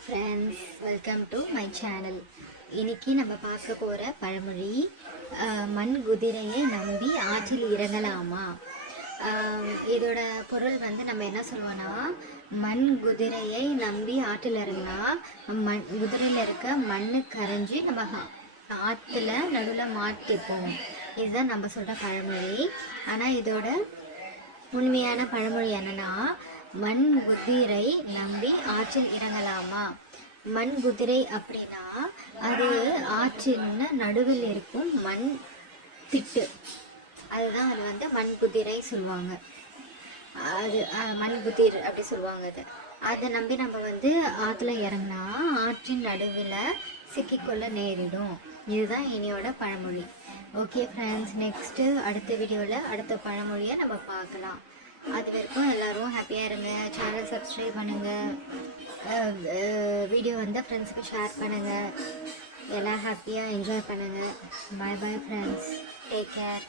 Hi friends, welcome to my channel. இன்றைக்கி நம்ம பார்க்க போகிற பழமொழி மண் குதிரையை நம்பி ஆற்றில் இறங்கலாமா. இதோட பொருள் வந்து நம்ம என்ன சொல்லுவோன்னா, மண் குதிரையை நம்பி ஆற்றில் இறங்கினா குதிரையில் இருக்க மண் கரைஞ்சி நம்ம ஆற்றுல நடுவில் மாட்டிப்போம். இதுதான் நம்ம சொல்கிற பழமொழி. ஆனால் இதோட உண்மையான பழமொழி என்னன்னா, மண் குதிரை நம்பி ஆற்றில் இறங்கலாமா. மண் குதிரை அப்படின்னா அது ஆற்றின் நடுவில் இருக்கும் மண் திட்டு, அதுதான் அது வந்து மண் குதிரை சொல்லுவாங்க. அது மண் குதிர் அப்படி சொல்லுவாங்க. அதை நம்பி நம்ம வந்து ஆற்றுல இறங்கினா ஆற்றின் நடுவில் சிக்கிக்கொள்ள நேரிடும். இதுதான் இனியோட பழமொழி. ஓகே ஃப்ரெண்ட்ஸ், நெக்ஸ்ட்டு அடுத்த வீடியோவில் அடுத்த பழமொழியை நம்ம பார்க்கலாம். அது வரைக்கும் எல்லோரும் ஹாப்பியாக இருங்க. சேனல் சப்ஸ்கிரைப் பண்ணுங்கள், வீடியோ வந்து ஃப்ரெண்ட்ஸுக்கு ஷேர் பண்ணுங்கள். எல்லாம் ஹாப்பியாக என்ஜாய் பண்ணுங்கள். பாய் பாய் ஃப்ரெண்ட்ஸ், டேக் கேர்.